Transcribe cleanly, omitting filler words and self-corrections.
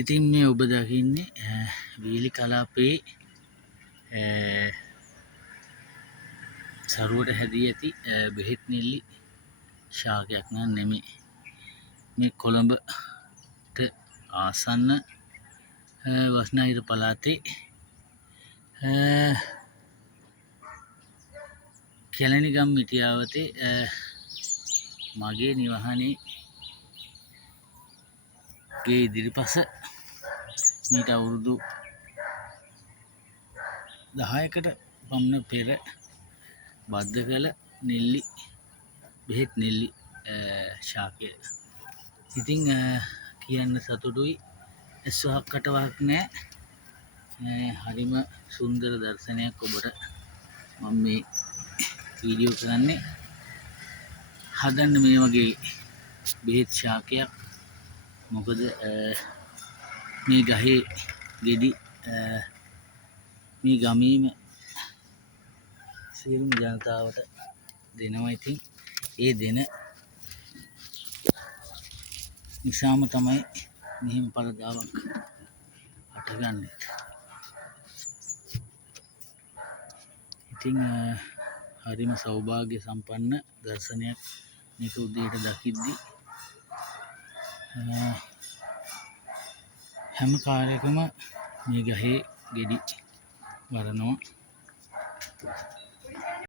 ඉතින් මේ ඔබ දකින්නේ වීලි කලාපයේ සරුවට හැදී ඇති බෙහෙත් නෙල්ලි ශාකයක් නෙමෙයි. මේ කොළඹට ආසන්න වස්නාහිර පළාතේ කැලණිගම් මිටියාවතේ මගේ නිවහනේ ගේ ඉදිරිපස මීට අවුරුදු 10කට පමණ පෙර බද්ධ කළ නෙල්ලි බෙහෙත් නෙල්ලි ශාකය. ඉතින් කියන්න සතුටුයි. ඇස්වහක් කටවහක් නෑ. හරිම සුන්දර දර්ශනයක් ඔබට මම මේ වීඩියෝ කරන්නේ. හදන්න මේ වගේ බෙහෙත් ශාකයක්. මොකද මේ ගහේ ගෙඩි මේ ගමේම සියලුම ජනතාවට දෙනවා. ඉතින් ඒ දෙන නිසාම තමයි මෙහෙම පරදාවක් හටගන්නේ. ඉතින් හරිම සෞභාග්‍ය සම්පන්න දර්ශනයක් මේක උදේට දකිද්දි. හැම කාලයකම මේ ගහේ ගෙඩි වරනවා.